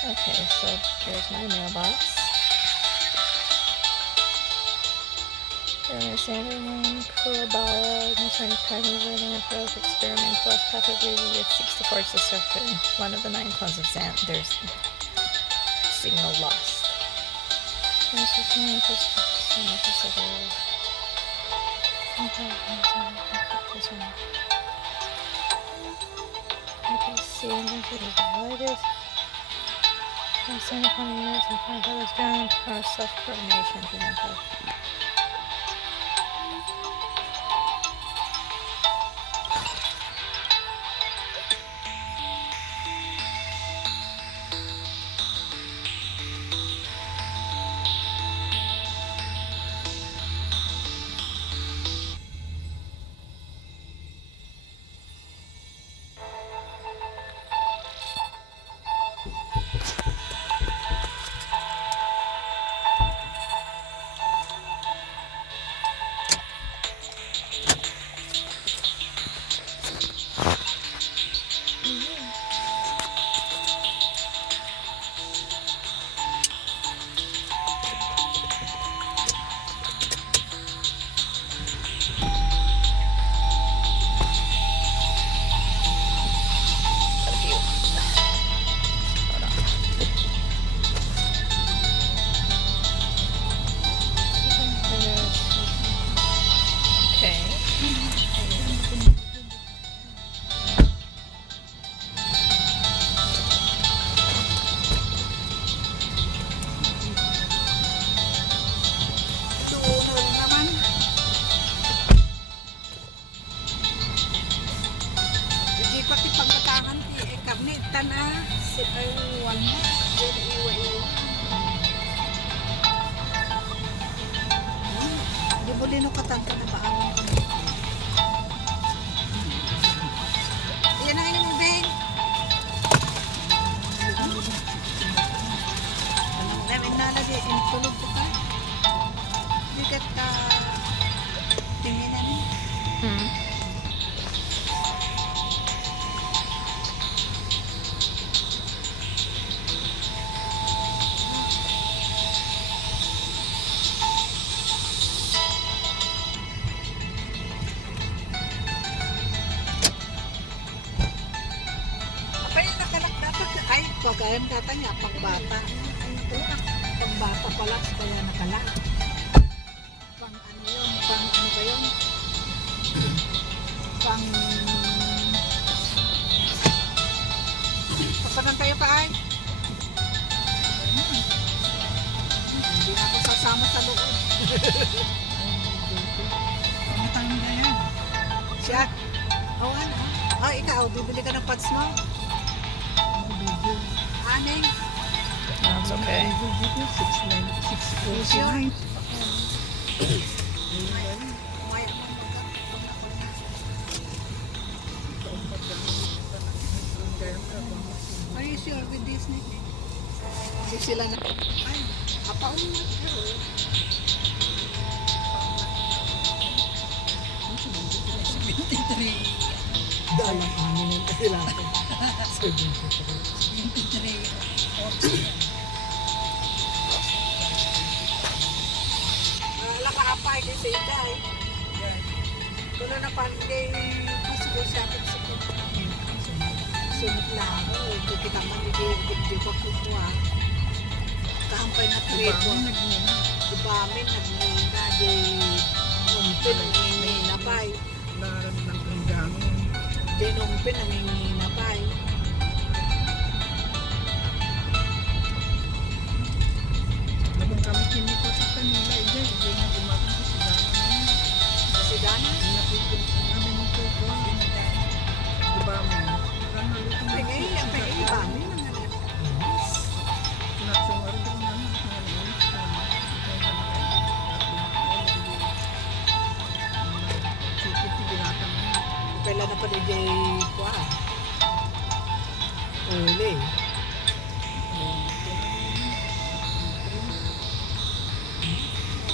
Okay, so here's my mailbox. Examining Kurabara, concerning primary and Ampherous experiment, lost path of reading, it seeks to forge destruction. One of the 9 clones of Xander's signal lost. Self-coordination. Pagayam katanya pangbata. Pangbata pala kaya nakala. Pang ano yun? Pang ano ba yun? Pang... Pasanan tayo pa ay? Hindi na ako sasama sa loob. Pamatang na yan. Siya? Awan ha? Ah, ikaw, bibili ka ng pads mo? Aneng? No, it's okay. Are you sure with this? Hindi sila na... Ay, apaon na. Dalang amin ang kailangan. 73. Wala ka apay kasi iday. Kuno na panday pasugod sa akin sa sunod lang. Hindi kita man hindi ko kukuha. Kahampay na trade mo. Ibamin, nagnina. Di umpin, nagnina pa'y. laran ng hanggangon. Dinumpin, nangingina pa eh. Nabang kami kinikot sa kanila, hindi na umatang sa sigana naman. Si Dana, Nakikot namin ng tuko. Diba mo? ay ngayon lang kayo iba. May mga nag-inis. Sinaksungar ko naman. Sikit yung binatang mo. Kailan na pa ni Jay Kwa? Uli.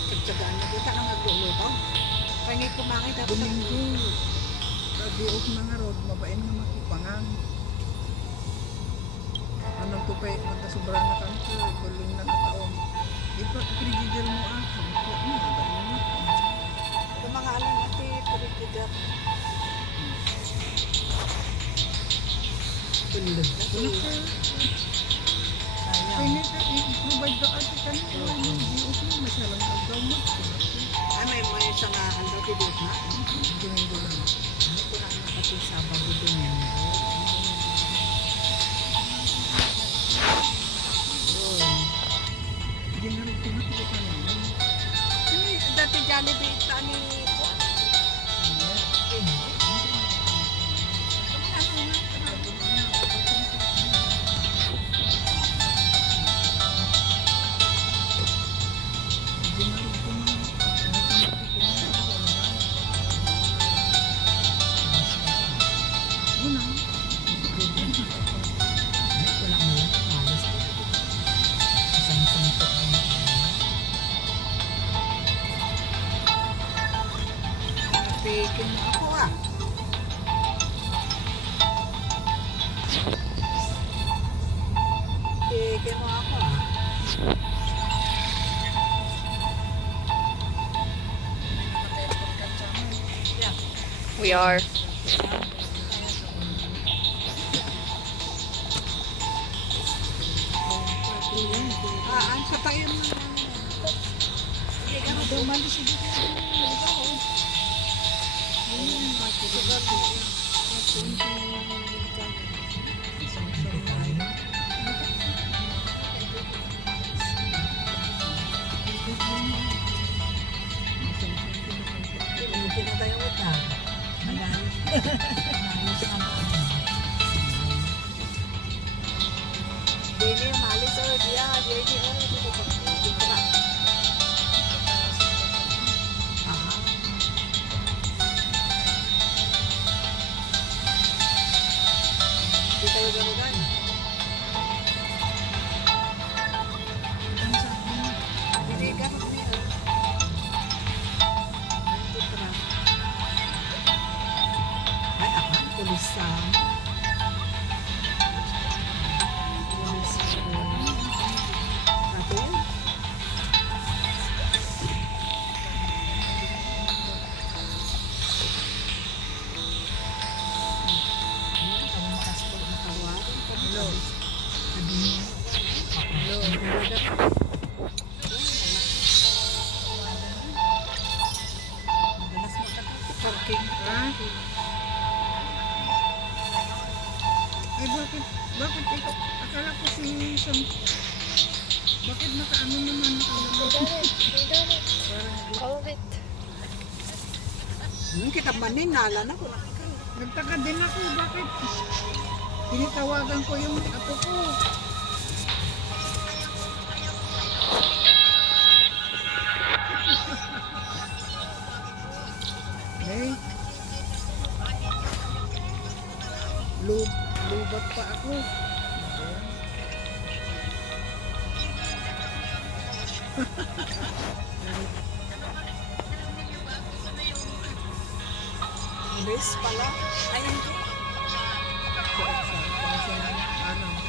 Pagtsagaan na kita nang nagluluto. Pangit kumangit ako Domingo. Biok mga rod, mabain nga makipangang. Anong tupay, magkasubra na kami ko, bulong na kataon. Ipag-prigidil mo ako. Mabain mo ako. Kumangalan natin, pagkidap. Tulog na to. Kaya Sayang. nito, i-provide ka ati kanina. Biok mo, masalang agaw mo. Ay, may isang daw tidot na. Domingo lang. Ano ko na nakati sa bago Domingo. Yun. Ginarog ko na ito kanina. Ano yung dati Jollibee ito ni Kwa? Ginarog ko na. Una. Wala mo lang. Malas na. Isang-isang po. Napikin mo ako ah. Pikin mo ako ah. We are. Ang katayin mo. Hindi ka dumali sa dito. Pinatay mo ita. Malayos. Malayos ang ano. Dini, malis o dia. Dini, o. Dini, Hindi tayo ganugan. Hindi ka pa kami. Ay, ako ang tulisan. Tulisan. Ato yun? Kami makasport na kawarin. Hello. Hello. Madalas mo parking. Ha? Ay, bakit ikaw? Akala ko si Sam. Bakit nakaano naman? All of it. Kita manin, nala na ko na. Nagtaka din ako, bakit? Tinitawagan ko yung apo ko. Hey. Lubat pa ako. Bes pala. Ay, hindi. Sa ano?